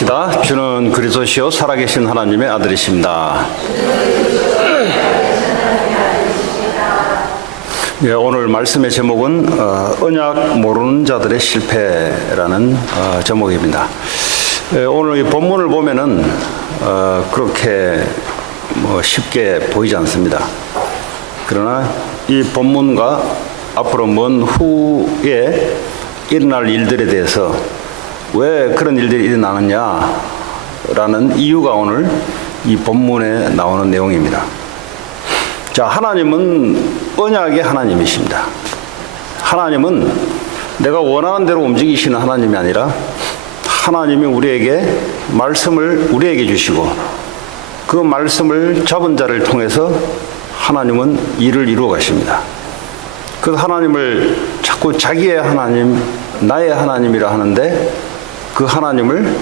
기도합시다. 주는 그리스도시요 살아계신 하나님의 아들이십니다. 예, 오늘 말씀의 제목은 언약 모르는 자들의 실패라는 제목입니다. 예, 오늘 이 본문을 보면은 그렇게 쉽게 보이지 않습니다. 그러나 이 본문과 앞으로 먼 후에 일어날 일들에 대해서 왜 그런 일들이 일어나느냐라는 이유가 오늘 이 본문에 나오는 내용입니다. 자, 하나님은 언약의 하나님이십니다. 하나님은 내가 원하는 대로 움직이시는 하나님이 아니라 하나님이 우리에게 말씀을 우리에게 주시고 그 말씀을 잡은 자를 통해서 하나님은 일을 이루어 가십니다. 그 하나님을 자꾸 자기의 하나님, 나의 하나님이라 하는데 그 하나님을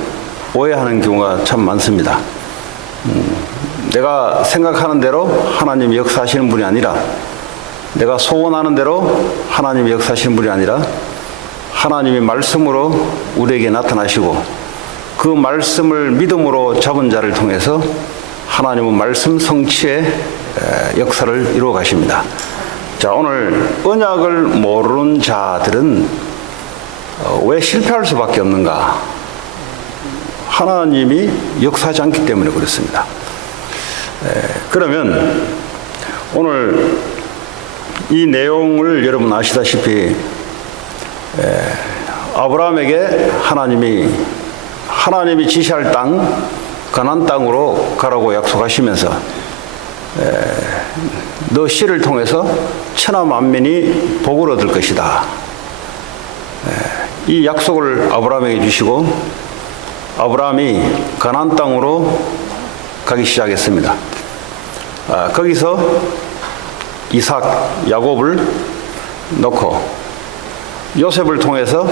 오해하는 경우가 참 많습니다. 내가 생각하는 대로 하나님이 역사하시는 분이 아니라 내가 소원하는 대로 하나님이 역사하시는 분이 아니라 하나님이 말씀으로 우리에게 나타나시고 그 말씀을 믿음으로 잡은 자를 통해서 하나님은 말씀 성취의 역사를 이루어 가십니다. 자, 오늘 언약을 모르는 자들은 왜 실패할 수밖에 없는가? 하나님이 역사하지 않기 때문에 그렇습니다. 그러면 오늘 이 내용을 여러분 아시다시피 아브라함에게 하나님이 지시할 땅 가나안 땅으로 가라고 약속하시면서 너 씨를 통해서 천하 만민이 복을 얻을 것이다. 이 약속을 아브라함에게 주시고 아브라함이 가나안 땅으로 가기 시작했습니다. 거기서 이삭, 야곱을 넣고 요셉을 통해서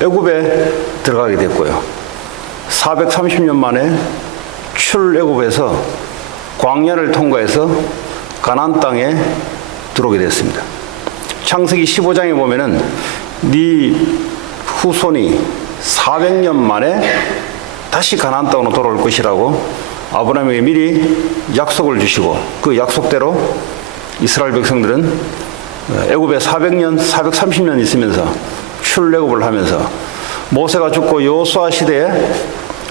애굽에 들어가게 됐고요. 430년 만에 출애굽에서 광야를 통과해서 가나안 땅에 들어오게 됐습니다. 창세기 15장에 보면은 네 후손이 400년 만에 다시 가나안 땅으로 돌아올 것이라고 아브라함에게 미리 약속을 주시고 그 약속대로 이스라엘 백성들은 애굽에 430년 있으면서 출애굽을 하면서 모세가 죽고 여호수아 시대에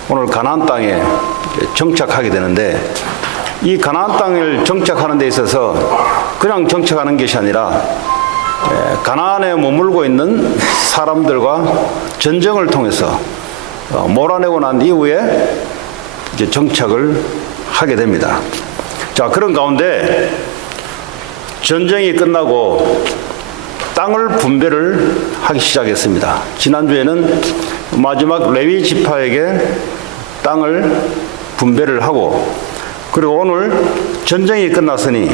오늘 가나안 땅에 정착하게 되는데 이 가나안 땅을 정착하는 데 있어서 그냥 정착하는 것이 아니라 가나안에 머물고 있는 사람들과 전쟁을 통해서 몰아내고 난 이후에 이제 정착을 하게 됩니다. 자, 그런 가운데 전쟁이 끝나고 땅을 분배를 하기 시작했습니다. 지난주에는 마지막 레위 지파에게 땅을 분배를 하고 그리고 오늘 전쟁이 끝났으니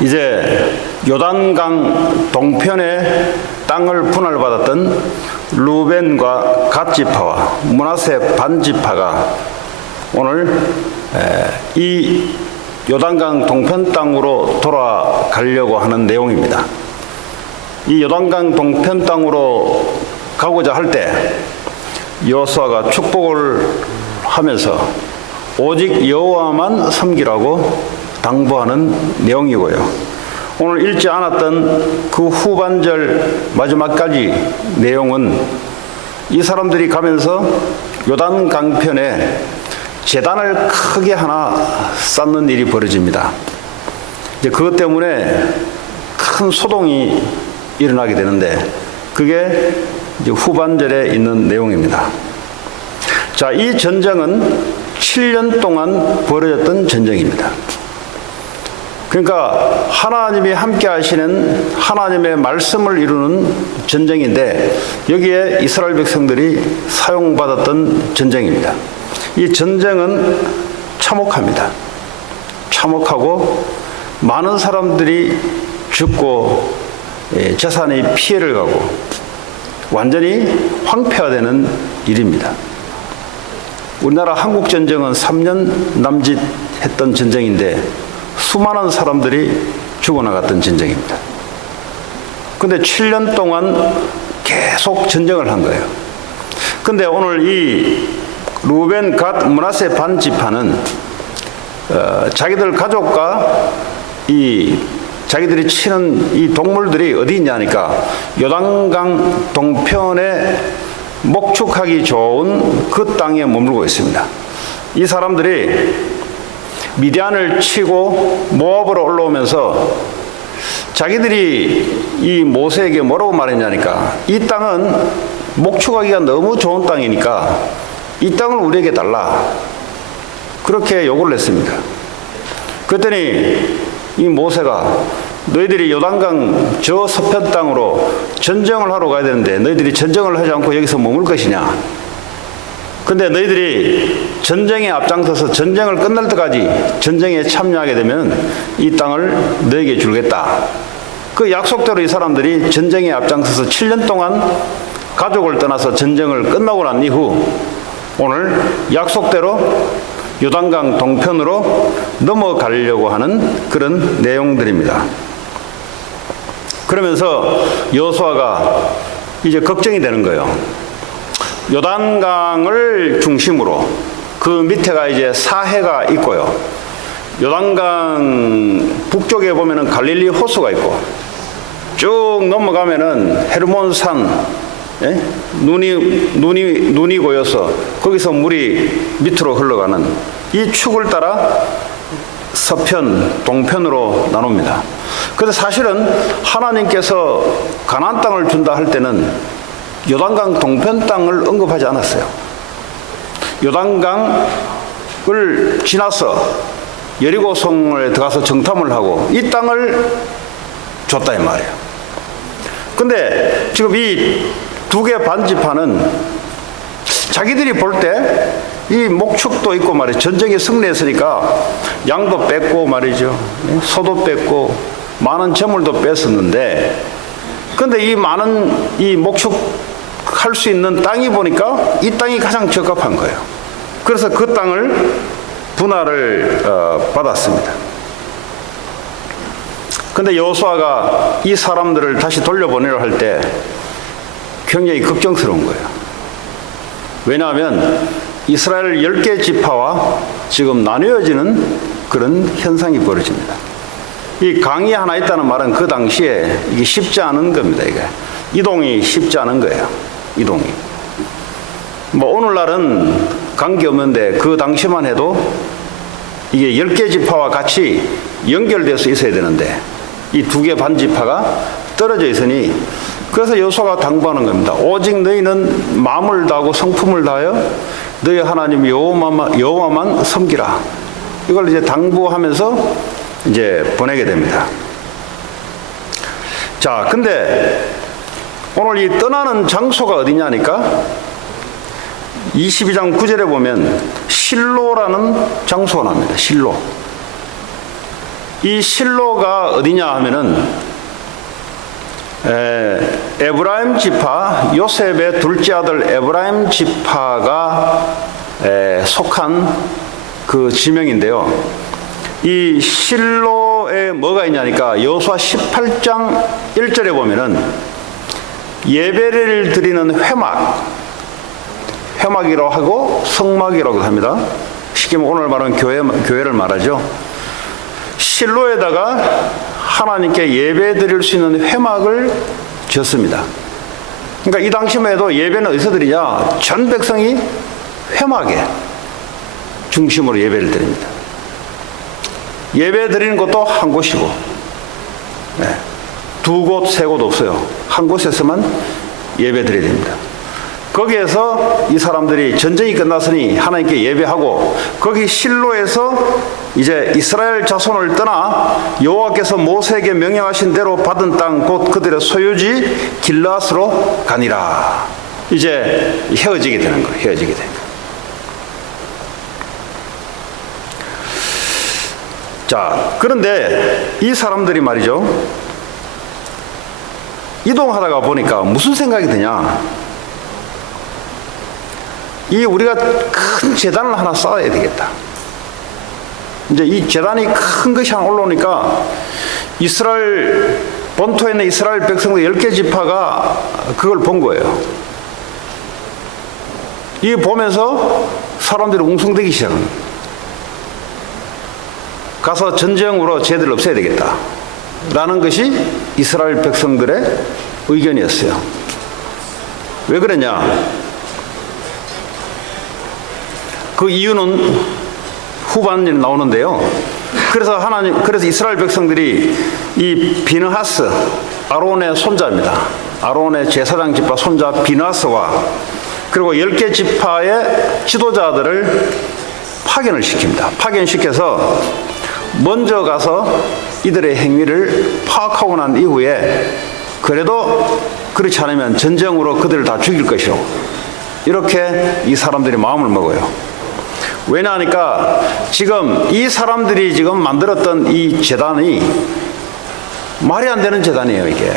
이제 요단강 동편에 땅을 분할받았던 루벤과 갓 지파와 므낫세 반 지파가 오늘 이 요단강 동편 땅으로 돌아가려고 하는 내용입니다. 이 요단강 동편 땅으로 가고자 할 때 여호수아가 축복을 하면서 오직 여호와만 섬기라고 당부하는 내용이고요. 오늘 읽지 않았던 그 후반절 마지막까지 내용은 이 사람들이 가면서 요단 강편에 제단을 크게 하나 쌓는 일이 벌어집니다. 이제 그것 때문에 큰 소동이 일어나게 되는데 그게 이제 후반절에 있는 내용입니다. 자, 이 전쟁은 7년 동안 벌어졌던 전쟁입니다. 그러니까 하나님이 함께 하시는 하나님의 말씀을 이루는 전쟁인데 여기에 이스라엘 백성들이 사용받았던 전쟁입니다. 이 전쟁은 참혹합니다. 참혹하고 많은 사람들이 죽고 재산이 피해를 가고 완전히 황폐화되는 일입니다. 우리나라 한국전쟁은 3년 남짓 했던 전쟁인데 수많은 사람들이 죽어나갔던 전쟁입니다. 그런데 7년 동안 계속 전쟁을 한 거예요. 근데 오늘 이 루벤, 갓, 므낫세 반 지파는 자기들 가족과 이 자기들이 치는 이 동물들이 어디 있냐니까 요단강 동편에 목축하기 좋은 그 땅에 머물고 있습니다. 이 사람들이 미디안을 치고 모압으로 올라오면서 자기들이 이 모세에게 뭐라고 말했냐니까 이 땅은 목축하기가 너무 좋은 땅이니까 이 땅을 우리에게 달라. 그렇게 요구를 했습니다. 그랬더니 이 모세가 너희들이 요단강 저 서편 땅으로 전쟁을 하러 가야 되는데 너희들이 전쟁을 하지 않고 여기서 머물 것이냐. 근데 너희들이 전쟁에 앞장서서 전쟁을 끝날 때까지 전쟁에 참여하게 되면 이 땅을 너희에게 주겠다. 그 약속대로 이 사람들이 전쟁에 앞장서서 7년 동안 가족을 떠나서 전쟁을 끝나고 난 이후 오늘 약속대로 요단강 동편으로 넘어가려고 하는 그런 내용들입니다. 그러면서 여호수아가 이제 걱정이 되는 거예요. 요단강을 중심으로 그 밑에가 이제 사해가 있고요. 요단강 북쪽에 보면은 갈릴리 호수가 있고 쭉 넘어가면은 헤르몬산 눈이 고여서 거기서 물이 밑으로 흘러가는 이 축을 따라 서편, 동편으로 나눕니다. 그런데 사실은 하나님께서 가나안 땅을 준다 할 때는 요단강 동편 땅을 언급하지 않았어요. 요단강을 지나서 여리고성에 들어가서 정탐을 하고 이 땅을 줬다 이 말이에요. 근데 지금 이 두 개 반지파는 자기들이 볼 때 이 목축도 있고 말이죠. 전쟁에 승리했으니까 양도 뺐고 말이죠. 소도 뺐고 많은 재물도 뺐었는데 근데 이 많은 이 목축할 수 있는 땅이 보니까 이 땅이 가장 적합한 거예요. 그래서 그 땅을 분할을 받았습니다. 근데 여호수아가 이 사람들을 다시 돌려보내려 할 때 굉장히 걱정스러운 거예요. 왜냐하면 이스라엘 10개 지파와 지금 나뉘어지는 그런 현상이 벌어집니다. 이 강이 하나 있다는 말은 그 당시에 이게 쉽지 않은 겁니다. 이게 이동이 쉽지 않은 거예요. 이동이. 뭐 오늘날은 관계없는데 그 당시만 해도 이게 10개 지파와 같이 연결돼서 있어야 되는데 이 2개 반 지파가 떨어져 있으니 그래서 여호수아가 당부하는 겁니다. 오직 너희는 마음을 다하고 성품을 다하여 너희 하나님 여호와만 섬기라. 이걸 이제 당부하면서 이제 보내게 됩니다. 자, 근데 오늘 이 떠나는 장소가 어디냐니까 22장 9절에 보면 실로라는 장소가 나옵니다. 실로. 이 실로가 어디냐 하면은 에브라임 지파, 요셉의 둘째 아들 에브라임 지파가 속한 그 지명인데요. 이 실로에 뭐가 있냐니까 여호수아 18장 1절에 보면은 예배를 드리는 회막이라고 하고 성막이라고 합니다. 쉽게 오늘 말하는 교회를 말하죠. 실로에다가 하나님께 예배 드릴 수 있는 회막을 지었습니다. 그러니까 이 당시만 해도 예배는 어디서 드리냐? 전 백성이 회막에 중심으로 예배를 드립니다. 예배 드리는 것도 한 곳이고, 두 곳, 세 곳 없어요. 한 곳에서만 예배 드려야 됩니다. 거기에서 이 사람들이 전쟁이 끝났으니 하나님께 예배하고 거기 실로에서 이제 이스라엘 자손을 떠나 여호와께서 모세에게 명령하신 대로 받은 땅 곧 그들의 소유지 길르앗으로 가니라. 이제 헤어지게 되는 거예요. 헤어지게 되는 거예요. 자, 그런데 이 사람들이 말이죠. 이동하다가 보니까 무슨 생각이 드냐? 우리가 큰 재단을 하나 쌓아야 되겠다. 이제 이 재단이 큰 것이 하나 올라오니까 이스라엘 본토에 있는 이스라엘 백성들 10개 지파가 그걸 본 거예요. 이 보면서 사람들이 웅성대기 시작합니다. 가서 전쟁으로 쟤들을 없애야 되겠다 라는 것이 이스라엘 백성들의 의견이었어요. 왜 그러냐? 그 이유는 후반에 나오는데요. 그래서 이스라엘 백성들이 이 비느하스, 아론의 손자입니다. 아론의 제사장 지파 손자 비느하스와 그리고 10개 지파의 지도자들을 파견을 시킵니다. 파견시켜서 먼저 가서 이들의 행위를 파악하고 난 이후에 그래도 그렇지 않으면 전쟁으로 그들을 다 죽일 것이오. 이렇게 이 사람들이 마음을 먹어요. 왜냐하니까 지금 이 사람들이 지금 만들었던 이 제단이 말이 안 되는 제단이에요. 이게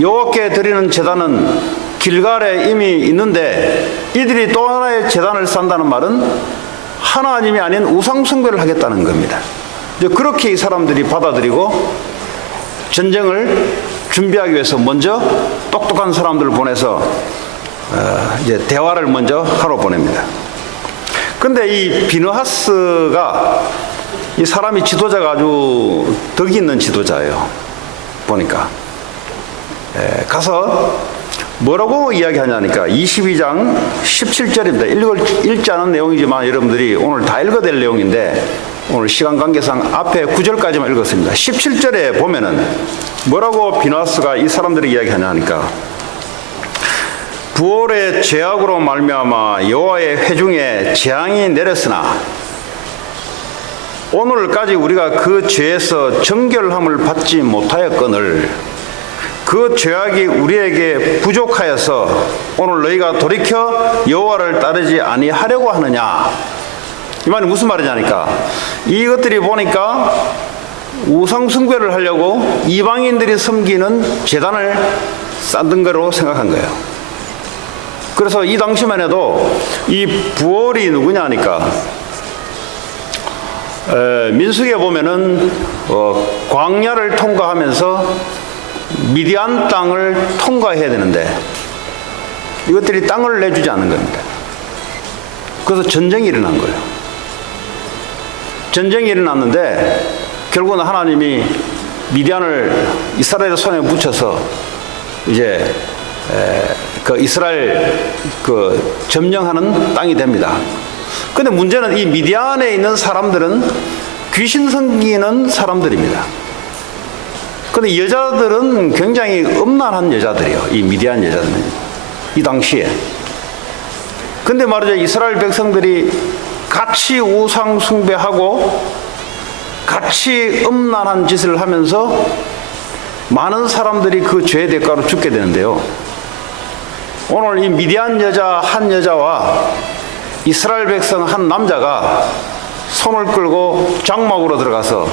여호와께 드리는 제단은 길갈에 이미 있는데 이들이 또 하나의 제단을 쌓는다는 말은 하나님이 아닌 우상 숭배를 하겠다는 겁니다. 이제 그렇게 이 사람들이 받아들이고 전쟁을 준비하기 위해서 먼저 똑똑한 사람들을 보내서 이제 대화를 먼저 하러 보냅니다. 근데 이 비느하스가 이 사람이 지도자가 아주 덕이 있는 지도자예요. 보니까 가서 뭐라고 이야기하냐니까 22장 17절입니다. 읽지 않은 내용이지만 여러분들이 오늘 다 읽어야 될 내용인데 오늘 시간 관계상 앞에 9절까지만 읽었습니다. 17절에 보면은 뭐라고 비느하스가 이 사람들에게 이야기하냐니까 부올의 죄악으로 말미암아 여호와의 회중에 재앙이 내렸으나 오늘까지 우리가 그 죄에서 정결함을 받지 못하였거늘 그 죄악이 우리에게 부족하여서 오늘 너희가 돌이켜 여호와를 따르지 아니하려고 하느냐. 이 말이 무슨 말이냐니까 이것들이 보니까 우상 숭배를 하려고 이방인들이 섬기는 제단을 쌓은 거로 생각한 거예요. 그래서 이 당시만 해도 이 부올이 누구냐니까 민수기에 보면은 광야를 통과하면서 미디안 땅을 통과해야 되는데 이것들이 땅을 내주지 않는 겁니다. 그래서 전쟁이 일어난 거예요. 전쟁이 일어났는데 결국은 하나님이 미디안을 이스라엘의 손에 붙여서 이제 그 이스라엘 그 점령하는 땅이 됩니다. 근데 문제는 이 미디안에 있는 사람들은 귀신 섬기는 사람들입니다. 근데 여자들은 굉장히 음란한 여자들이에요. 이 미디안 여자들은 이 당시에. 근데 말이죠, 이스라엘 백성들이 같이 우상 숭배하고 같이 음란한 짓을 하면서 많은 사람들이 그 죄의 대가로 죽게 되는데요. 오늘 이 미디안 여자 한 여자와 이스라엘 백성 한 남자가 손을 끌고 장막으로 들어가서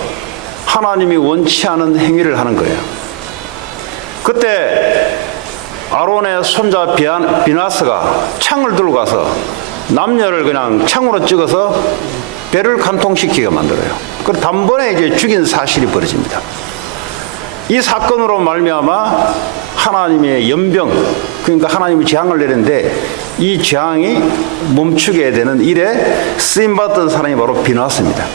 하나님이 원치 않은 행위를 하는 거예요. 그때 아론의 손자 비느하스가 창을 들고 가서 남녀를 그냥 창으로 찍어서 배를 간통시키게 만들어요. 그 단번에 이제 죽인 사실이 벌어집니다. 이 사건으로 말미암아 하나님의 연병, 그러니까 하나님이 재앙을 내렸는데 이 재앙이 멈추게 되는 일에 쓰임받던 사람이 바로 비느하스입니다.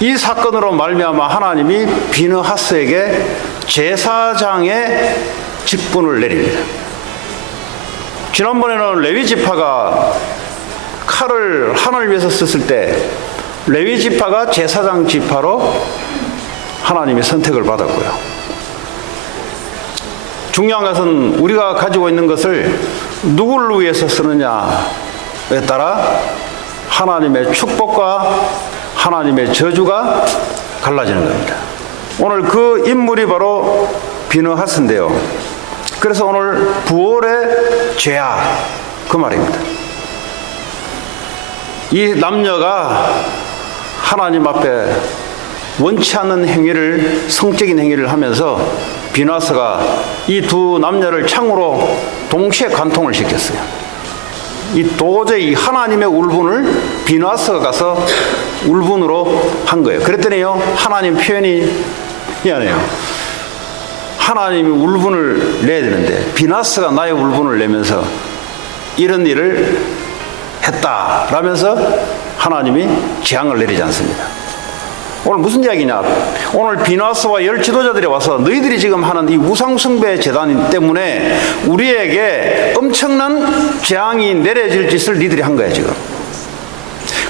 이 사건으로 말미암아 하나님이 비느하스에게 제사장의 직분을 내립니다. 지난번에는 레위 지파가 칼을 하나님을 위해서 썼을 때 레위 지파가 제사장 지파로 하나님의 선택을 받았고요. 중요한 것은 우리가 가지고 있는 것을 누구를 위해서 쓰느냐에 따라 하나님의 축복과 하나님의 저주가 갈라지는 겁니다. 오늘 그 인물이 바로 비느하스인데요. 그래서 오늘 부올의 죄악 그 말입니다. 이 남녀가 하나님 앞에 원치 않는 행위를, 성적인 행위를 하면서 비느하스가 이 두 남녀를 창으로 동시에 간통을 시켰어요. 이 도저히 하나님의 울분을 비느하스가 가서 울분으로 한 거예요. 그랬더니요, 하나님 표현이 미안해요. 하나님이 울분을 내야 되는데 비느하스가 나의 울분을 내면서 이런 일을 했다라면서 하나님이 재앙을 내리지 않습니다. 오늘 무슨 이야기냐? 오늘 비나스와 열 지도자들이 와서 너희들이 지금 하는 이 우상숭배 재단 때문에 우리에게 엄청난 재앙이 내려질 짓을 니들이 한 거야 지금.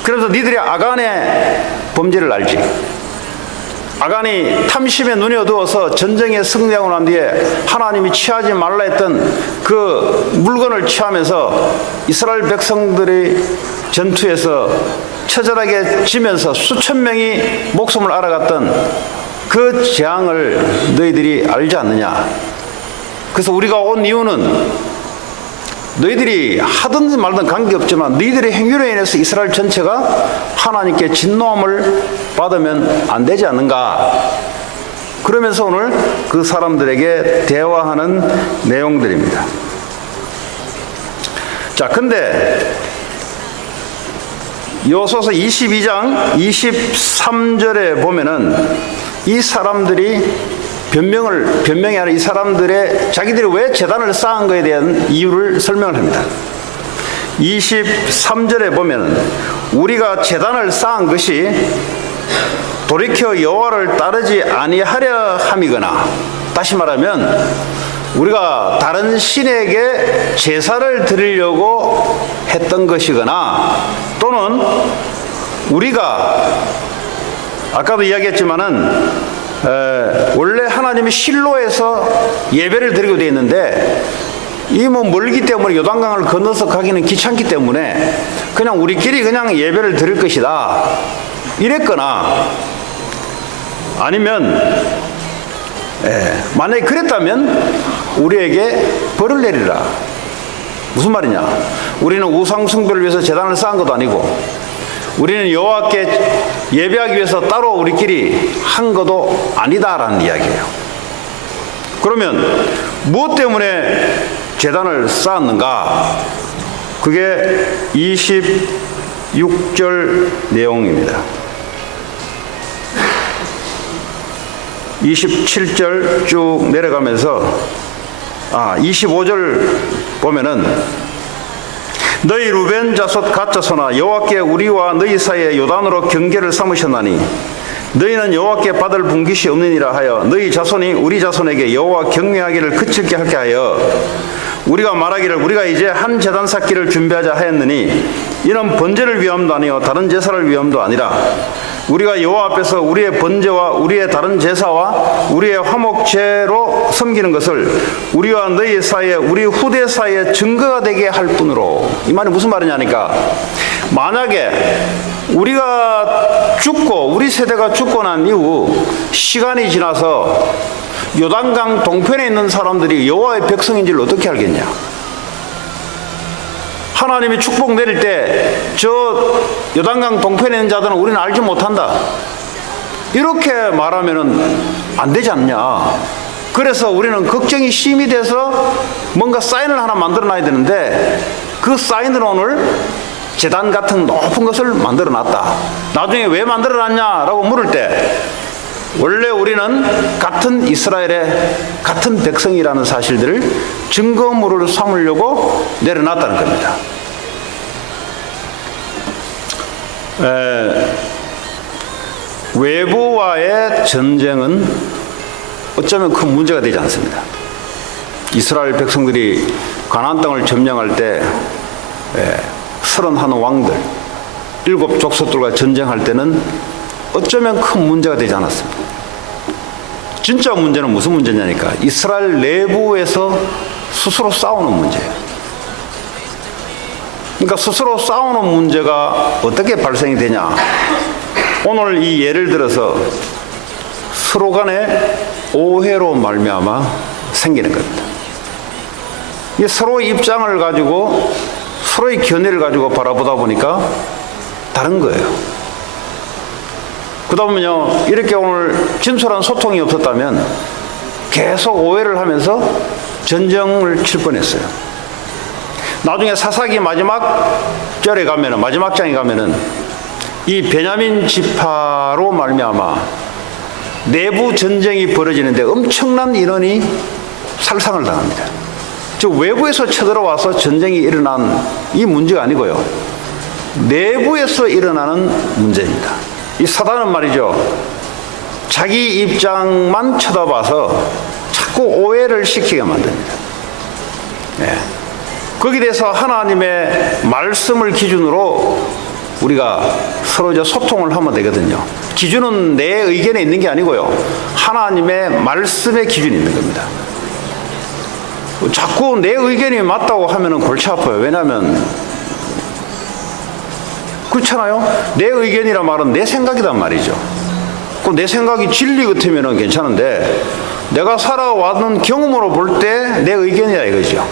그래서 니들이 아간의 범죄를 알지. 아간이 탐심에 눈이 어두워서 전쟁에 승리하고 난 뒤에 하나님이 취하지 말라 했던 그 물건을 취하면서 이스라엘 백성들이 전투에서 처절하게 지면서 수천 명이 목숨을 앗아갔던 그 재앙을 너희들이 알지 않느냐. 그래서 우리가 온 이유는 너희들이 하든 말든 관계없지만 너희들의 행위로 인해서 이스라엘 전체가 하나님께 진노함을 받으면 안 되지 않는가. 그러면서 오늘 그 사람들에게 대화하는 내용들입니다. 자, 근데 여호수아서 22장 23절에 보면은 이 사람들이 변명이 아니라 이 사람들의 자기들이 왜 제단을 쌓은 것에 대한 이유를 설명을 합니다. 23절에 보면은 우리가 제단을 쌓은 것이 돌이켜 여호와를 따르지 아니하려 함이거나, 다시 말하면 우리가 다른 신에게 제사를 드리려고 했던 것이거나, 또는 우리가 아까도 이야기했지만은 원래 하나님이 실로에서 예배를 드리고 되어 있는데 이 뭐 멀기 때문에 요단강을 건너서 가기는 귀찮기 때문에 그냥 우리끼리 그냥 예배를 드릴 것이다 이랬거나, 아니면 만약에 그랬다면 우리에게 벌을 내리라. 무슨 말이냐? 우리는 우상숭배를 위해서 제단을 쌓은 것도 아니고 우리는 여호와께 예배하기 위해서 따로 우리끼리 한 것도 아니다라는 이야기예요. 그러면 무엇 때문에 제단을 쌓았는가? 그게 26절 내용입니다. 27절 쭉 내려가면서 25절 보면은 너희 루벤 자손 갓 자손아, 여호와께 우리와 너희 사이에 요단으로 경계를 삼으셨나니 너희는 여호와께 받을 분깃이 없느니라 하여 너희 자손이 우리 자손에게 여호와 경외하기를 그칠게 할게 하여 우리가 말하기를 우리가 이제 한 제단 쌓기를 준비하자 하였느니 이는 번제를 위함도 아니요 다른 제사를 위함도 아니라 우리가 여호와 앞에서 우리의 번제와 우리의 다른 제사와 우리의 화목제로 섬기는 것을 우리와 너희 사이에 우리 후대 사이에 증거가 되게 할 뿐으로. 이 말이 무슨 말이냐니까, 만약에 우리가 죽고 우리 세대가 죽고 난 이후 시간이 지나서 요단강 동편에 있는 사람들이 여호와의 백성인 줄 어떻게 알겠냐? 하나님이 축복 내릴 때 저 요단강 동편에 있는 자들은 우리는 알지 못한다 이렇게 말하면은 안 되지 않냐. 그래서 우리는 걱정이 심이 돼서 뭔가 사인을 하나 만들어 놔야 되는데 그 사인을 오늘 제단 같은 높은 것을 만들어 놨다. 나중에 왜 만들어 놨냐라고 물을 때 원래 우리는 같은 이스라엘의 같은 백성이라는 사실들을 증거물을 삼으려고 내려놨다는 겁니다. 외부와의 전쟁은 어쩌면 큰 문제가 되지 않습니다. 이스라엘 백성들이 가나안 땅을 점령할 때 31 왕들 7 족속들과 전쟁할 때는 어쩌면 큰 문제가 되지 않았습니다. 진짜 문제는 무슨 문제냐니까 이스라엘 내부에서 스스로 싸우는 문제예요. 그러니까 스스로 싸우는 문제가 어떻게 발생이 되냐. 오늘 이 예를 들어서 서로 간에 오해로 말미암아 생기는 겁니다. 이게 서로의 입장을 가지고 서로의 견해를 가지고 바라보다 보니까 다른 거예요. 그러다 보면요, 이렇게 오늘 진솔한 소통이 없었다면 계속 오해를 하면서 전쟁을 칠 뻔했어요. 나중에 사사기 마지막 절에 가면은, 마지막 장에 가면은 이 베냐민 지파로 말미암아 내부 전쟁이 벌어지는데 엄청난 인원이 살상을 당합니다. 즉 외부에서 쳐들어와서 전쟁이 일어난 이 문제가 아니고요. 내부에서 일어나는 문제입니다. 이 사단은 말이죠. 자기 입장만 쳐다봐서 자꾸 오해를 시키게 만듭니다. 네. 거기에 대해서 하나님의 말씀을 기준으로 우리가 서로 이제 소통을 하면 되거든요. 기준은 내 의견에 있는 게 아니고요. 하나님의 말씀의 기준이 있는 겁니다. 자꾸 내 의견이 맞다고 하면은 골치 아파요. 왜냐하면 그렇잖아요. 내 의견이란 말은 내 생각이란 말이죠. 그 내 생각이 진리 같으면은 괜찮은데 내가 살아왔는 경험으로 볼 때 내 의견이야 이거죠.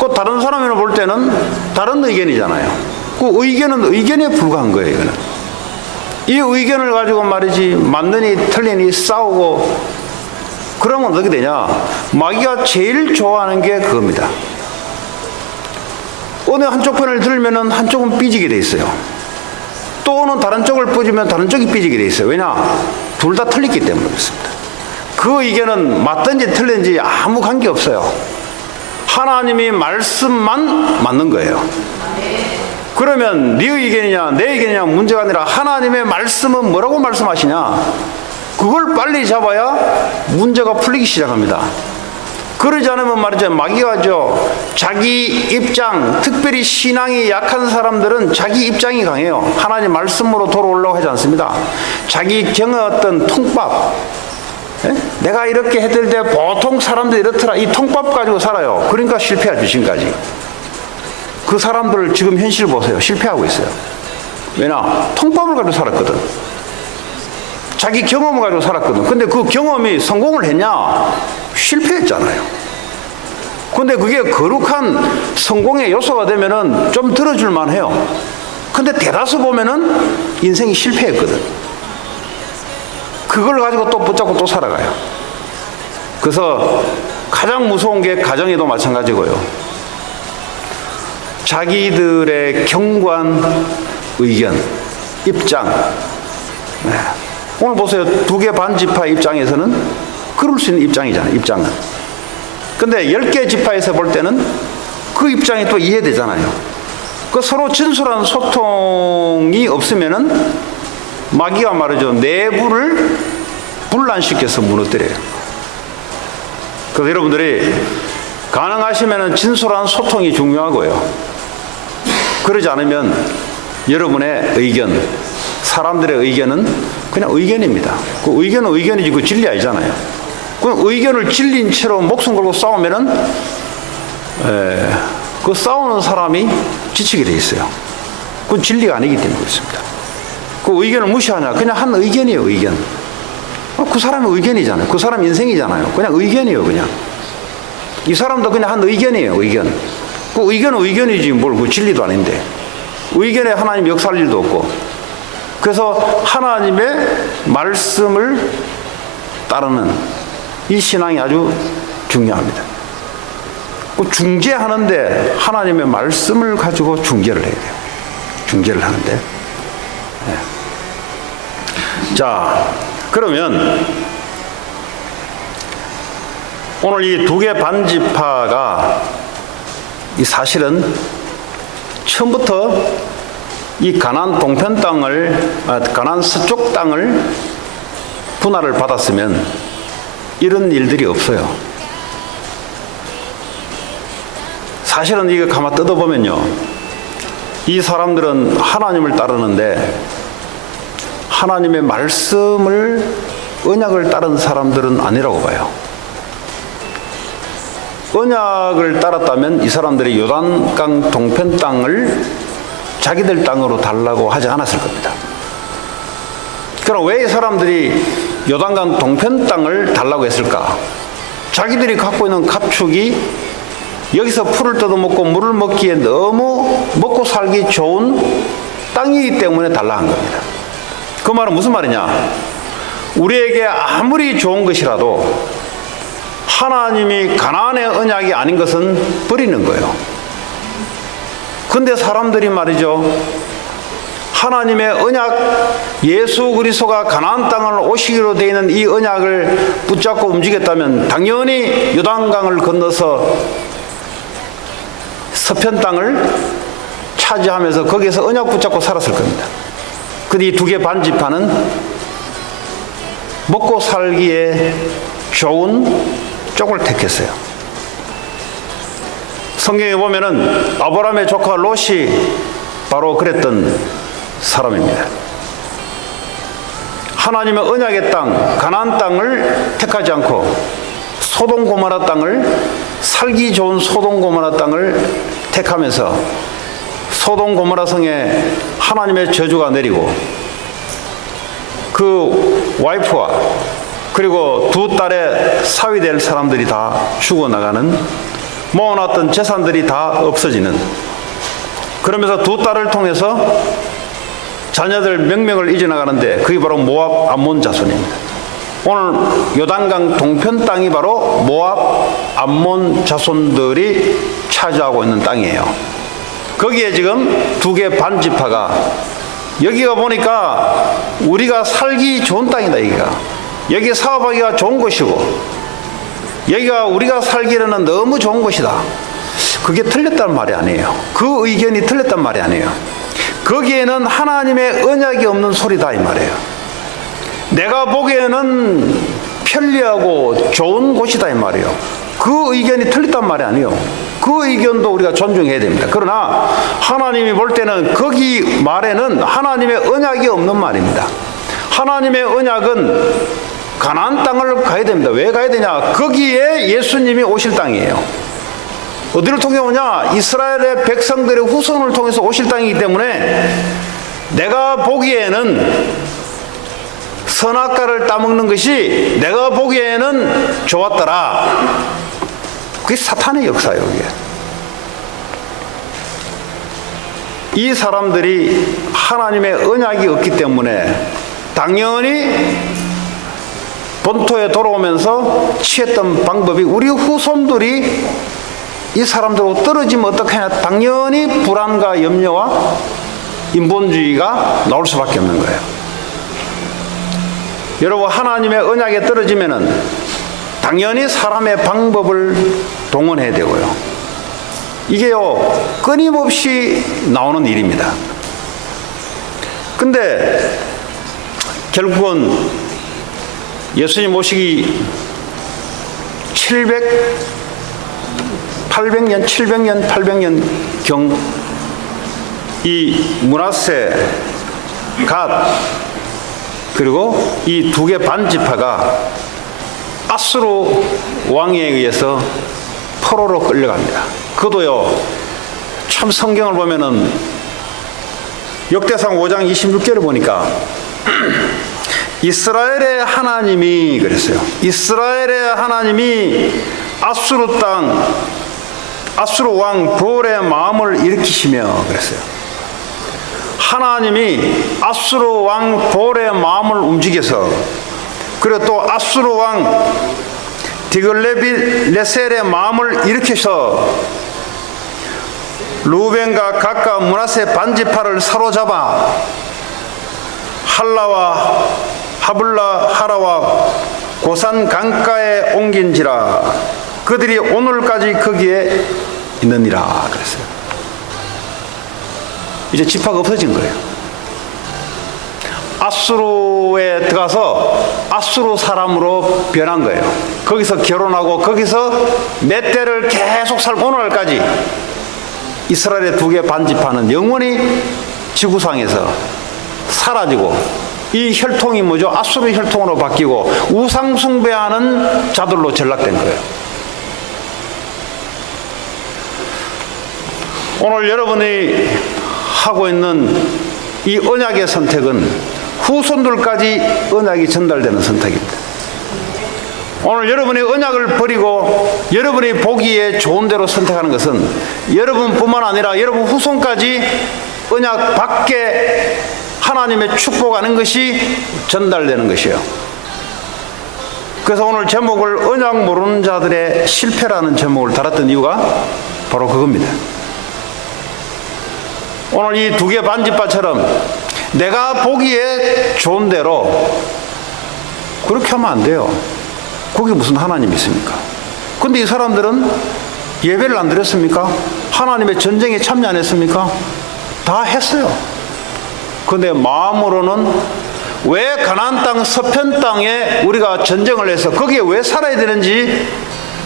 그 다른 사람이 볼 때는 다른 의견이잖아요. 그 의견은 의견에 불과한 거예요. 이거는. 이 의견을 가지고 말이지 맞느니 틀리니 싸우고 그러면 어떻게 되냐? 마귀가 제일 좋아하는 게 그겁니다. 어느 한쪽 편을 들면은 한쪽은 삐지게 돼 있어요. 또 어느 다른 쪽을 삐지면 다른 쪽이 삐지게 돼 있어요. 왜냐? 둘 다 틀렸기 때문에 그렇습니다. 그 의견은 맞든지 틀린지 아무 관계 없어요. 하나님이 말씀만 맞는 거예요. 그러면 네 의견이냐 내 의견이냐 문제가 아니라 하나님의 말씀은 뭐라고 말씀하시냐? 그걸 빨리 잡아야 문제가 풀리기 시작합니다. 그러지 않으면 말이죠. 마귀가죠. 자기 입장, 특별히 신앙이 약한 사람들은 자기 입장이 강해요. 하나님 말씀으로 돌아오려고 하지 않습니다. 자기 경의 어떤 통밥, 내가 이렇게 해드릴 때 보통 사람들이 이렇더라. 이 통밥 가지고 살아요. 그러니까 실패하죠. 지금까지. 그 사람들 지금 현실 보세요. 실패하고 있어요. 왜냐? 통밥을 가지고 살았거든. 자기 경험을 가지고 살았거든. 근데 그 경험이 성공을 했냐? 실패했잖아요. 근데 그게 거룩한 성공의 요소가 되면은 좀 들어줄만 해요. 근데 대다수 보면은 인생이 실패했거든. 그걸 가지고 또 붙잡고 또 살아가요. 그래서 가장 무서운 게 가정에도 마찬가지고요. 자기들의 견고한 의견, 입장. 네. 오늘 보세요. 2개 반지파 입장에서는 그럴 수 있는 입장이잖아요. 입장은. 근데 10개 지파에서 볼 때는 그 입장이 또 이해되잖아요. 그 서로 진솔한 소통이 없으면은 마귀가 말이죠. 내부를 분란시켜서 무너뜨려요. 그래서 여러분들이 가능하시면은 진솔한 소통이 중요하고요. 그러지 않으면 여러분의 의견, 사람들의 의견은 그냥 의견입니다. 그 의견은 의견이지 그 진리 아니잖아요. 그 의견을 진리인 채로 목숨 걸고 싸우면은 그 싸우는 사람이 지치게 돼 있어요. 그건 진리가 아니기 때문에 그렇습니다. 그 의견을 무시하냐? 그냥 한 의견이에요. 의견. 그 사람의 의견이잖아요. 그 사람 인생이잖아요. 그냥 의견이에요. 그냥 이 사람도 그냥 한 의견이에요. 의견. 그 의견은 의견이지 뭘 그 진리도 아닌데 의견에 하나님 역사할 일도 없고. 그래서 하나님의 말씀을 따르는 이 신앙이 아주 중요합니다. 중재하는데 하나님의 말씀을 가지고 중재를 해야 돼요. 중재를 하는데. 네. 자, 그러면 오늘 이 2개 반지파가 이 사실은 처음부터 이 가나안 동편 땅을, 가나안 서쪽 땅을 분할을 받았으면 이런 일들이 없어요. 사실은 이거 가만 뜯어보면요. 이 사람들은 하나님을 따르는데 하나님의 말씀을, 언약을 따른 사람들은 아니라고 봐요. 언약을 따랐다면 이 사람들이 요단강 동편 땅을 자기들 땅으로 달라고 하지 않았을 겁니다. 그럼 왜 이 사람들이 요단강 동편 땅을 달라고 했을까? 자기들이 갖고 있는 가축이 여기서 풀을 뜯어먹고 물을 먹기에 너무 먹고 살기 좋은 땅이기 때문에 달라 한 겁니다. 그 말은 무슨 말이냐? 우리에게 아무리 좋은 것이라도 하나님이 가나안의 언약이 아닌 것은 버리는 거예요. 근데 사람들이 말이죠. 하나님의 언약, 예수 그리스도가 가나안 땅을 오시기로 되어 있는 이 언약을 붙잡고 움직였다면 당연히 요단강을 건너서 서편 땅을 차지하면서 거기에서 언약 붙잡고 살았을 겁니다. 근데 이 두 개 반지파는 먹고 살기에 좋은 쪽을 택했어요. 성경에 보면은 아브라함의 조카 롯이 바로 그랬던 사람입니다. 하나님의 언약의 땅, 가나안 땅을 택하지 않고 소돔 고모라 땅을, 살기 좋은 소돔 고모라 땅을 택하면서 소돔 고모라 성에 하나님의 저주가 내리고 그 와이프와 그리고 두 딸의 사위 될 사람들이 다 죽어나가는, 모아놨던 재산들이 다 없어지는, 그러면서 두 딸을 통해서 자녀들 명명을 잊어나가는데 그게 바로 모압 암몬 자손입니다. 오늘 요단강 동편 땅이 바로 모압 암몬 자손들이 차지하고 있는 땅이에요. 거기에 지금 두 개 반지파가, 여기가 보니까 우리가 살기 좋은 땅이다. 여기 사업하기가 좋은 곳이고 여기가 우리가 살기에는 너무 좋은 곳이다. 그게 틀렸단 말이 아니에요. 그 의견이 틀렸단 말이 아니에요. 거기에는 하나님의 언약이 없는 소리다 이 말이에요. 내가 보기에는 편리하고 좋은 곳이다 이 말이에요. 그 의견이 틀렸단 말이 아니에요. 그 의견도 우리가 존중해야 됩니다. 그러나 하나님이 볼 때는 거기 말에는 하나님의 언약이 없는 말입니다. 하나님의 언약은 가나안 땅을 가야 됩니다. 왜 가야 되냐? 거기에 예수님이 오실 땅이에요. 어디를 통해 오냐? 이스라엘의 백성들의 후손을 통해서 오실 땅이기 때문에 내가 보기에는 선악과를 따먹는 것이 내가 보기에는 좋았더라. 그게 사탄의 역사예요. 이게. 이 사람들이 하나님의 언약이 없기 때문에 당연히 본토에 돌아오면서 취했던 방법이, 우리 후손들이 이 사람들하고 떨어지면 어떡하냐, 당연히 불안과 염려와 인본주의가 나올 수밖에 없는 거예요. 여러분, 하나님의 언약에 떨어지면은 당연히 사람의 방법을 동원해야 되고요. 이게요, 끊임없이 나오는 일입니다. 근데 결국은 예수님 오시기 800년 경 이 므낫세, 갓, 그리고 이 두 개 반지파가 아수르 왕에 의해서 포로로 끌려갑니다. 그도요, 참 성경을 보면은 역대상 5장 26절을 보니까 이스라엘의 하나님이 그랬어요. 이스라엘의 하나님이 아수르 땅, 아수르 왕 볼의 마음을 일으키시며 그랬어요. 하나님이 아수르 왕 볼의 마음을 움직여서, 그리고 또 아수르 왕 디글레빌레셀의 마음을 일으켜서 루벤과 갓과 므낫세 반지파를 사로잡아 할라와 하블라 하라와 고산 강가에 옮긴지라 그들이 오늘까지 거기에 있느니라 그랬어요. 이제 지파가 없어진 거예요. 아수르에 들어가서 아수르 사람으로 변한 거예요. 거기서 결혼하고 거기서 몇 대를 계속 살고 오늘까지 이스라엘의 두 개 반지파는 영원히 지구상에서 사라지고, 이 혈통이 뭐죠? 아수르 혈통으로 바뀌고 우상 숭배하는 자들로 전락된 거예요. 오늘 여러분이 하고 있는 이 언약의 선택은 후손들까지 언약이 전달되는 선택입니다. 오늘 여러분이 언약을 버리고 여러분이 보기에 좋은 대로 선택하는 것은 여러분뿐만 아니라 여러분 후손까지 언약 밖에 하나님의 축복하는 것이 전달되는 것이에요. 그래서 오늘 제목을 언약 모르는 자들의 실패라는 제목을 달았던 이유가 바로 그겁니다. 오늘 이 두 개 반지파처럼 내가 보기에 좋은 대로 그렇게 하면 안 돼요. 거기 무슨 하나님이 있습니까? 근데 이 사람들은 예배를 안 드렸습니까? 하나님의 전쟁에 참여 안 했습니까? 다 했어요. 그런데 마음으로는 왜 가나안 땅 서편 땅에 우리가 전쟁을 해서 거기에 왜 살아야 되는지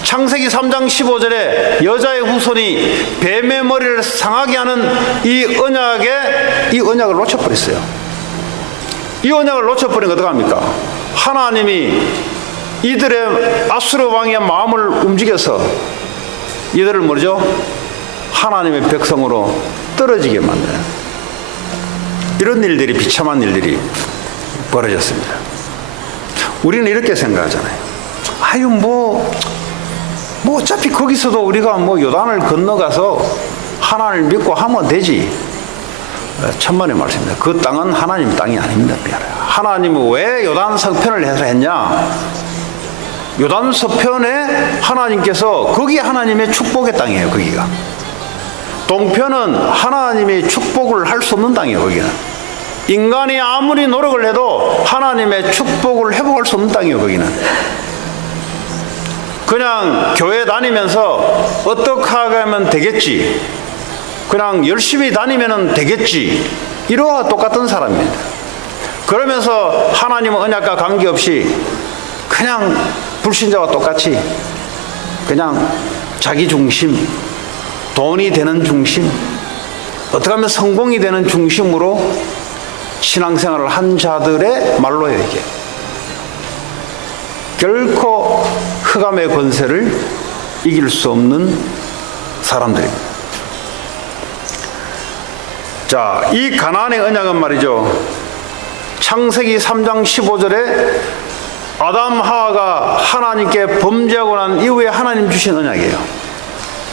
창세기 3장 15절에 여자의 후손이 뱀의 머리를 상하게 하는 이 언약을 놓쳐버렸어요. 이 언약을 놓쳐버리면 어떡합니까? 하나님이 이들의 아수르 왕의 마음을 움직여서 이들을 뭐죠? 하나님의 백성으로 떨어지게 만드는 이런 일들이, 비참한 일들이 벌어졌습니다. 우리는 이렇게 생각하잖아요. 아유 뭐 어차피 거기서도 우리가 요단을 건너가서 하나님을 믿고 하면 되지. 천만의 말씀입니다. 그 땅은 하나님 땅이 아닙니다. 하나님은 왜 요단 서편을 해서 했냐? 요단 서편에 하나님께서 거기 하나님의 축복의 땅이에요. 거기가 동편은 하나님의 축복을 할 수 없는 땅이에요. 거기는 인간이 아무리 노력을 해도 하나님의 축복을 회복할 수 없는 땅이에요. 거기는 그냥 교회 다니면서 어떻게 하면 되겠지, 그냥 열심히 다니면 되겠지, 이러와 똑같은 사람입니다. 그러면서 하나님은 언약과 관계없이 그냥 불신자와 똑같이 그냥 자기 중심, 돈이 되는 중심, 어떻게 하면 성공이 되는 중심으로 신앙생활을 한 자들의 말로요. 이게 결코 흑암의 권세를 이길 수 없는 사람들입니다. 자, 이 가나안의 언약은 말이죠, 창세기 3장 15절에 아담 하와가 하나님께 범죄하고 난 이후에 하나님 주신 언약이에요.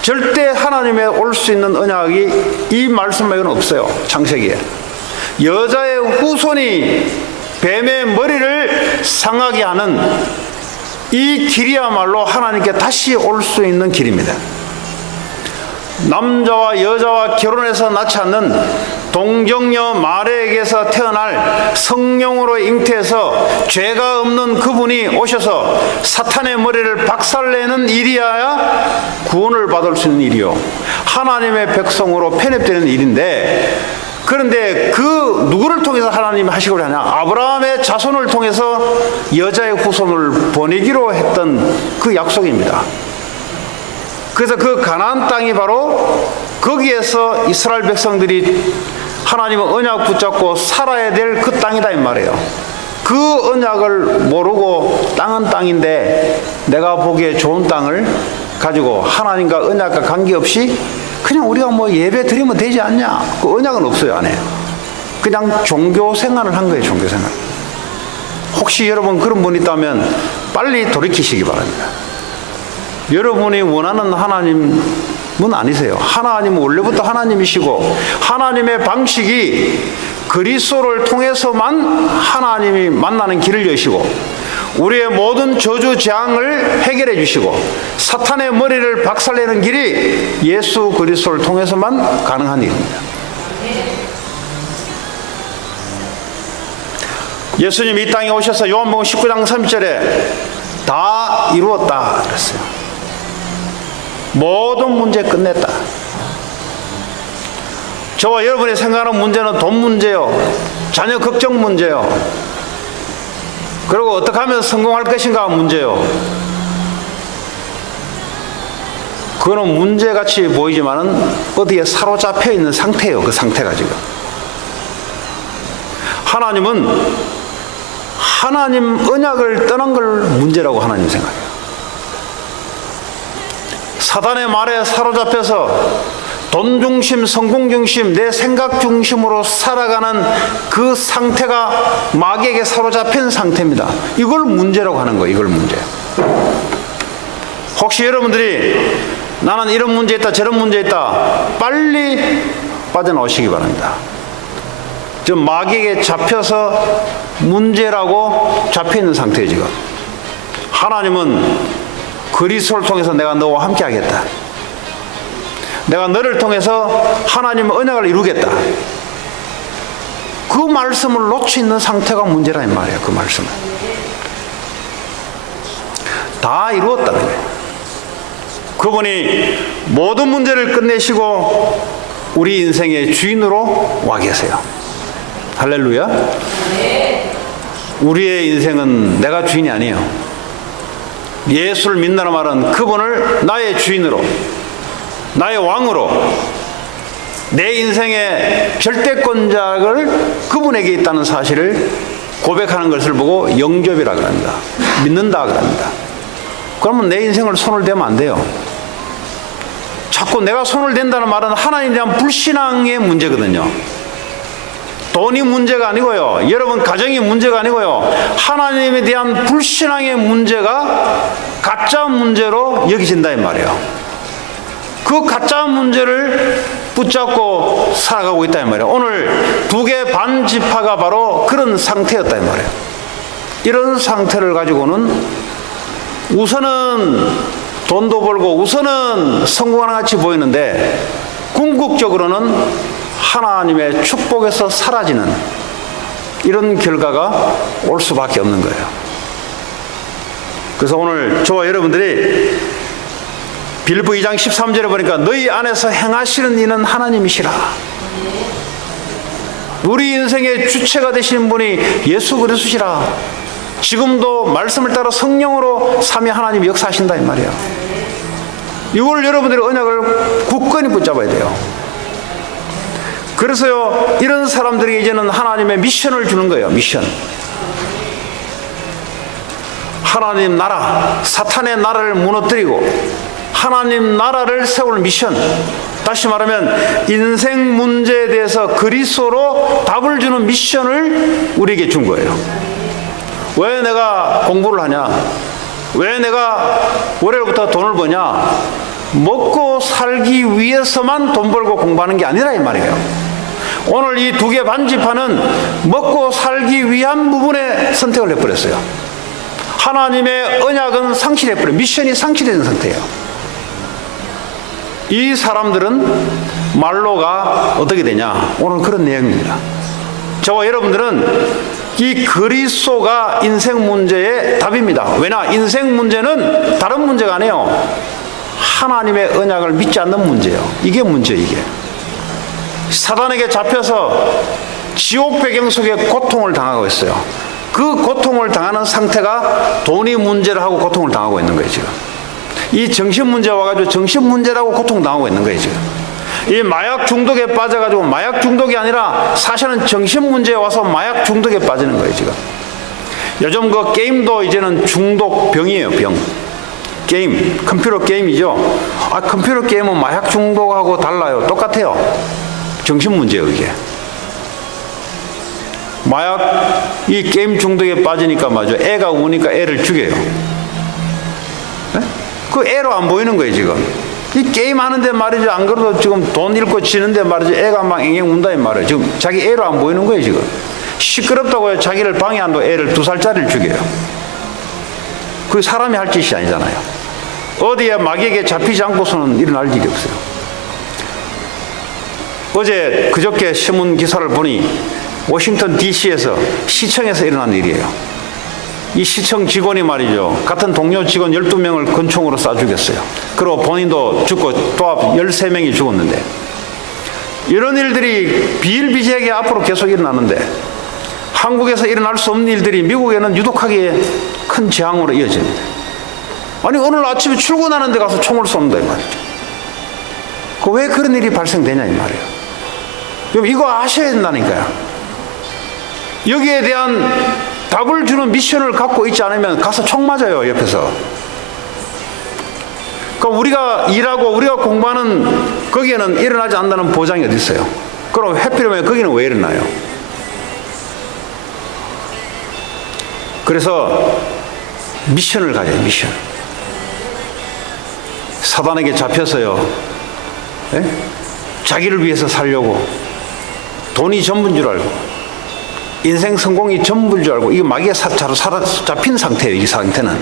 절대 하나님에 올 수 있는 언약이 이 말씀 말고는 없어요. 창세기에 여자의 후손이 뱀의 머리를 상하게 하는 이 길이야말로 하나님께 다시 올 수 있는 길입니다. 남자와 여자와 결혼해서 낳지 않는 동정녀 마리아에게서 태어날 성령으로 잉태해서 죄가 없는 그분이 오셔서 사탄의 머리를 박살내는 일이어야 구원을 받을 수 있는 일이요, 하나님의 백성으로 편입되는 일인데, 그런데 그 누구를 통해서 하나님이 하시고자 하냐? 아브라함의 자손을 통해서 여자의 후손을 보내기로 했던 그 약속입니다. 그래서 그 가나안 땅이 바로 거기에서 이스라엘 백성들이 하나님의 언약 붙잡고 살아야 될 그 땅이다 이 말이에요. 그 언약을 모르고 땅은 땅인데 내가 보기에 좋은 땅을 가지고 하나님과 언약과 관계없이 그냥 우리가 예배 드리면 되지 않냐? 그 언약은 없어요, 안에. 그냥 종교 생활을 한 거예요, 종교 생활. 혹시 여러분 그런 분 있다면 빨리 돌이키시기 바랍니다. 여러분이 원하는 하나님은 아니세요. 하나님은 원래부터 하나님이시고 하나님의 방식이 그리스도를 통해서만 하나님이 만나는 길을 여시고 우리의 모든 저주 재앙을 해결해 주시고 사탄의 머리를 박살내는 길이 예수 그리스도를 통해서만 가능한 일입니다. 예수님이 이 땅에 오셔서 요한복음 19장 30절에 다 이루었다 그랬어요. 모든 문제 끝냈다. 저와 여러분이 생각하는 문제는 돈 문제요, 자녀 걱정 문제요, 그리고 어떻게 하면 성공할 것인가 문제요. 그거는 문제같이 보이지만은 어디에 사로잡혀 있는 상태예요. 그 상태가 지금. 하나님은 하나님 언약을 떠난 걸 문제라고 하나님 생각해요. 사단의 말에 사로잡혀서 돈 중심, 성공 중심, 내 생각 중심으로 살아가는 그 상태가 마귀에게 사로잡힌 상태입니다. 이걸 문제라고 하는 거예요. 이걸 문제. 혹시 여러분들이 나는 이런 문제 있다, 저런 문제 있다, 빨리 빠져나오시기 바랍니다. 지금 마귀에게 잡혀서 문제라고 잡혀있는 상태예요. 지금 하나님은 그리스도를 통해서 내가 너와 함께 하겠다, 내가 너를 통해서 하나님의 언약을 이루겠다, 그 말씀을 놓치 있는 상태가 문제라 이 말이에요. 그 말씀을 다 이루었다는 거예요. 그분이 모든 문제를 끝내시고 우리 인생의 주인으로 와 계세요. 할렐루야. 우리의 인생은 내가 주인이 아니에요. 예수를 믿는다는 말은 그분을 나의 주인으로, 나의 왕으로, 내 인생의 절대권자를 그분에게 있다는 사실을 고백하는 것을 보고 영접이라 그럽니다. 믿는다 그럽니다. 그러면 내 인생을 손을 대면 안 돼요. 자꾸 내가 손을 댄다는 말은 하나님에 대한 불신앙의 문제거든요. 돈이 문제가 아니고요. 여러분 가정이 문제가 아니고요. 하나님에 대한 불신앙의 문제가 가짜 문제로 여겨진다 이 말이에요. 그 가짜 문제를 붙잡고 살아가고 있다 이 말이에요. 오늘 2개 반 지파가 바로 그런 상태였다 이 말이에요. 이런 상태를 가지고는 우선은 돈도 벌고 우선은 성공하는 같이 보이는데 궁극적으로는 하나님의 축복에서 사라지는 이런 결과가 올 수밖에 없는 거예요. 그래서 오늘 저와 여러분들이 빌립보 2장 13절에 보니까 너희 안에서 행하시는 이는 하나님이시라. 우리 인생의 주체가 되시는 분이 예수 그리스도시라. 지금도 말씀을 따라 성령으로 삼위 하나님이 역사하신다 이 말이에요. 이걸 여러분들의 언약을 굳건히 붙잡아야 돼요. 그래서요, 이런 사람들에게 이제는 하나님의 미션을 주는 거예요. 미션. 하나님 나라, 사탄의 나라를 무너뜨리고 하나님 나라를 세울 미션. 다시 말하면 인생 문제에 대해서 그리스도로 답을 주는 미션을 우리에게 준 거예요. 왜 내가 공부를 하냐? 왜 내가 월요일부터 돈을 버냐? 먹고 살기 위해서만 돈 벌고 공부하는 게 아니라 이 말이에요. 오늘 이 2개 반 지파는 먹고 살기 위한 부분에 선택을 해버렸어요. 하나님의 언약은 상실해버려요. 미션이 상실된 상태예요. 이 사람들은 말로가 어떻게 되냐? 오늘 그런 내용입니다. 저와 여러분들은 이 그리스도가 인생 문제의 답입니다. 왜냐? 인생 문제는 다른 문제가 아니에요. 하나님의 언약을 믿지 않는 문제예요. 이게 문제예요. 이게 사단에게 잡혀서 지옥 배경 속에 고통을 당하고 있어요. 그 고통을 당하는 상태가 돈이 문제를 하고 고통을 당하고 있는 거예요. 지금 이 정신 문제 와가지고 정신 문제라고 고통당하고 있는 거예요. 지금 이 마약 중독에 빠져가지고 마약 중독이 아니라 사실은 정신 문제에 와서 마약 중독에 빠지는 거예요. 지금 요즘 그 게임도 이제는 중독병이에요. 병. 게임, 컴퓨터 게임이죠. 아, 컴퓨터 게임은 마약 중독하고 달라요. 똑같아요. 정신 문제예요, 이게. 마약, 이 게임 중독에 빠지니까 맞아. 애가 우니까 애를 죽여요. 네? 그 애로 안 보이는 거예요, 지금. 이 게임 하는데 말이죠. 안 그래도 지금 돈 잃고 지는데 말이죠. 애가 막 앵앵 운다, 이 말이에요. 지금 자기 애로 안 보이는 거예요, 지금. 시끄럽다고 자기를 방해한다고 애를 2살짜리를 죽여요. 그게 사람이 할 짓이 아니잖아요. 어디에 마귀에게 잡히지 않고서는 일어날 일이 없어요. 어제 그저께 신문 기사를 보니 워싱턴 DC에서 시청에서 일어난 일이에요. 이 시청 직원이 말이죠. 같은 동료 직원 12명을 권총으로 쏴 죽였어요. 그리고 본인도 죽고 또 13명이 죽었는데 이런 일들이 비일비재하게 앞으로 계속 일어나는데 한국에서 일어날 수 없는 일들이 미국에는 유독하게 큰 재앙으로 이어집니다. 아니 오늘 아침에 출근하는 데 가서 총을 쏜다 이 말이죠. 왜 그런 일이 발생되냐 이 말이에요. 여러분 이거 아셔야 된다니까요. 여기에 대한 답을 주는 미션을 갖고 있지 않으면 가서 총 맞아요 옆에서. 그러니까 우리가 일하고 우리가 공부하는 거기에는 일어나지 않는다는 보장이 어디 있어요. 그럼 해피려면 거기는 왜 일어나요? 그래서 미션을 가져요. 미션. 사단에게 잡혀서요. 예? 자기를 위해서 살려고 돈이 전부인 줄 알고 인생 성공이 전부인 줄 알고 이게 마귀에 잡힌 상태예요. 이 상태는.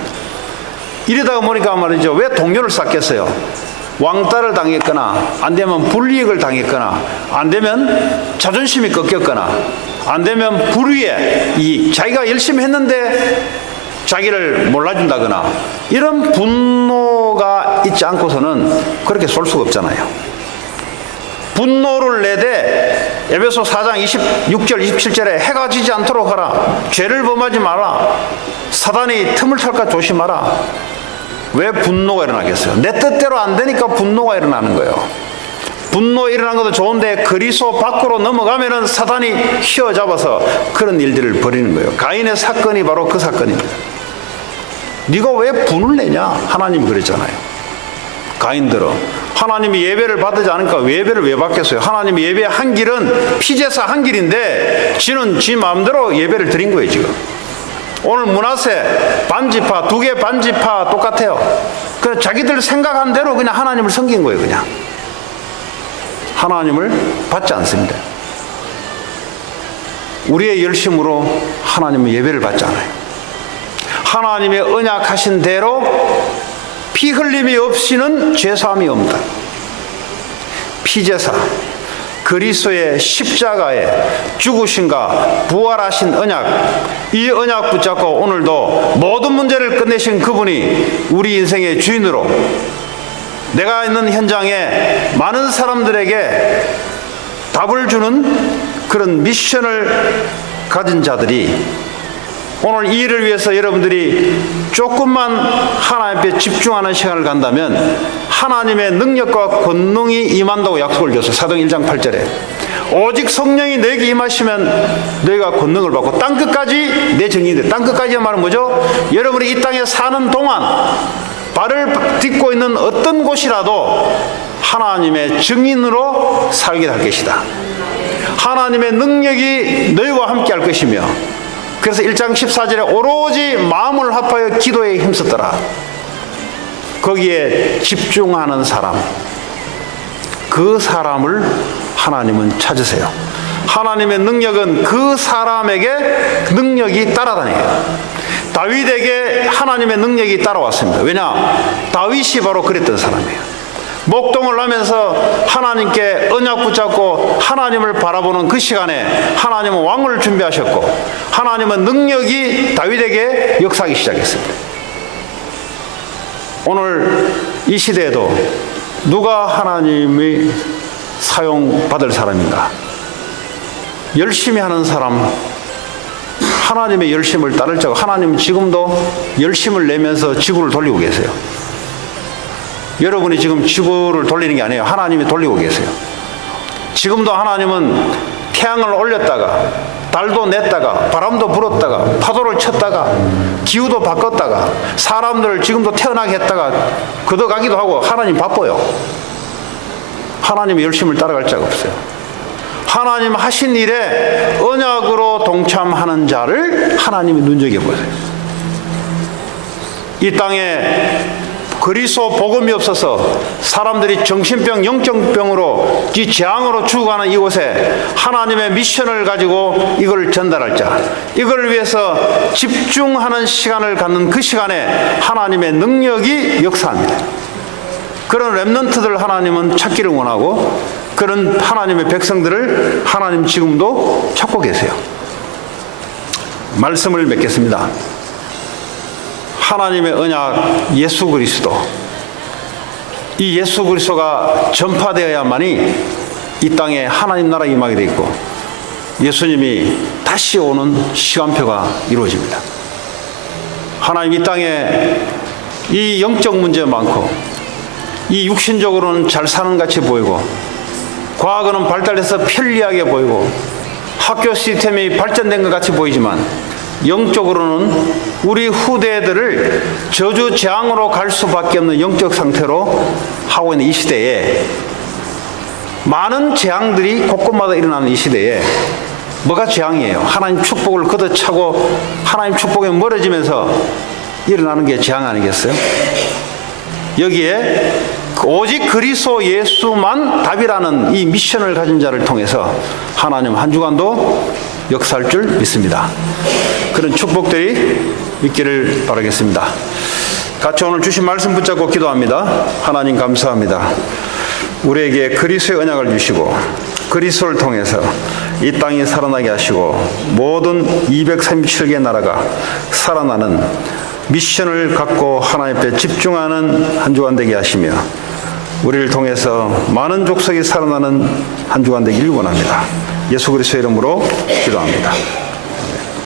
이러다가 보니까 말이죠. 왜 동료를 쐈겠어요? 왕따를 당했거나 안 되면 불이익을 당했거나 안 되면 자존심이 꺾였거나 안 되면 불의에 자기가 열심히 했는데 자기를 몰라준다거나 이런 분노 분노가 있지 않고서는 그렇게 쏠 수가 없잖아요. 분노를 내되 에베소 4장 26절 27절에 해가 지지 않도록 하라. 죄를 범하지 마라. 사단이 틈을 탈까 조심하라. 왜 분노가 일어나겠어요? 내 뜻대로 안 되니까 분노가 일어나는 거예요. 분노 일어난 것도 좋은데 그리스도 밖으로 넘어가면은 사단이 휘어잡아서 그런 일들을 벌이는 거예요. 가인의 사건이 바로 그 사건입니다. 네가 왜 분을 내냐? 하나님이 그랬잖아요. 가인들어 하나님이 예배를 받지 않으니까 예배를 왜 받겠어요? 하나님이 예배 한 길은 피제사 한 길인데 지는 지 마음대로 예배를 드린 거예요. 지금 오늘 므낫세 반지파 2개 반지파 똑같아요. 그냥 자기들 생각한 대로 그냥 하나님을 섬긴 거예요. 그냥 하나님을 받지 않습니다. 우리의 열심으로 하나님의 예배를 받지 않아요. 하나님의 언약하신 대로 피 흘림이 없이는 죄사함이 없다. 피제사 그리스도의 십자가에 죽으신가 부활하신 언약, 이 언약 붙잡고 오늘도 모든 문제를 끝내신 그분이 우리 인생의 주인으로 내가 있는 현장에 많은 사람들에게 답을 주는 그런 미션을 가진 자들이 오늘 이 일을 위해서 여러분들이 조금만 하나님 앞에 집중하는 시간을 간다면 하나님의 능력과 권능이 임한다고 약속을 줬어요. 사도행 1장 8절에 오직 성령이 너에게 임하시면 너희가 권능을 받고 땅끝까지 내 증인이 땅끝까지의 말은 뭐죠? 여러분이 이 땅에 사는 동안 발을 딛고 있는 어떤 곳이라도 하나님의 증인으로 살게 할 것이다. 하나님의 능력이 너희와 함께 할 것이며, 그래서 1장 14절에 오로지 마음을 합하여 기도에 힘썼더라. 거기에 집중하는 사람, 그 사람을 하나님은 찾으세요. 하나님의 능력은 그 사람에게 능력이 따라다녀요. 다윗에게 하나님의 능력이 따라왔습니다. 왜냐? 다윗이 바로 그랬던 사람이에요. 목동을 하면서 하나님께 언약 붙잡고 하나님을 바라보는 그 시간에 하나님은 왕을 준비하셨고 하나님은 능력이 다윗에게 역사하기 시작했습니다. 오늘 이 시대에도 누가 하나님이 사용받을 사람인가? 열심히 하는 사람, 하나님의 열심을 따를 자고, 하나님은 지금도 열심을 내면서 지구를 돌리고 계세요. 여러분이 지금 지구를 돌리는 게 아니에요. 하나님이 돌리고 계세요. 지금도 하나님은 태양을 올렸다가 달도 냈다가 바람도 불었다가 파도를 쳤다가 기후도 바꿨다가 사람들을 지금도 태어나게 했다가 걷어가기도 하고 하나님 바빠요. 하나님의 열심을 따라갈 자가 없어요. 하나님 하신 일에 언약으로 동참하는 자를 하나님이 눈여겨보세요. 이 땅에 그리스도 복음이 없어서 사람들이 정신병, 영적병으로 이 재앙으로 죽어가는 이곳에 하나님의 미션을 가지고 이걸 전달할 자, 이걸 위해서 집중하는 시간을 갖는 그 시간에 하나님의 능력이 역사합니다. 그런 렘넌트들 하나님은 찾기를 원하고 그런 하나님의 백성들을 하나님 지금도 찾고 계세요. 말씀을 맺겠습니다. 하나님의 언약 예수 그리스도, 이 예수 그리스도가 전파되어야만이 이 땅에 하나님 나라가 임하게 되어 있고 예수님이 다시 오는 시간표가 이루어집니다. 하나님 이 땅에 이 영적 문제 많고 이 육신적으로는 잘 사는 같이 보이고 과거는 발달해서 편리하게 보이고 학교 시스템이 발전된 것 같이 보이지만 영적으로는 우리 후대들을 저주 재앙으로 갈 수밖에 없는 영적 상태로 하고 있는 이 시대에 많은 재앙들이 곳곳마다 일어나는 이 시대에 뭐가 재앙이에요? 하나님 축복을 걷어차고 하나님 축복에 멀어지면서 일어나는 게 재앙 아니겠어요? 여기에 오직 그리스도 예수만 답이라는 이 미션을 가진 자를 통해서 하나님 한 주간도 역사할 줄 믿습니다. 그런 축복들이 있기를 바라겠습니다. 같이 오늘 주신 말씀 붙잡고 기도합니다. 하나님 감사합니다. 우리에게 그리스도의 언약을 주시고 그리스도를 통해서 이 땅이 살아나게 하시고 모든 237개 나라가 살아나는 미션을 갖고 하나님 앞에 집중하는 한 주간 되게 하시며 우리를 통해서 많은 족속이 살아나는 한 주간 되기를 원합니다. 예수 그리스도의 이름으로 기도합니다.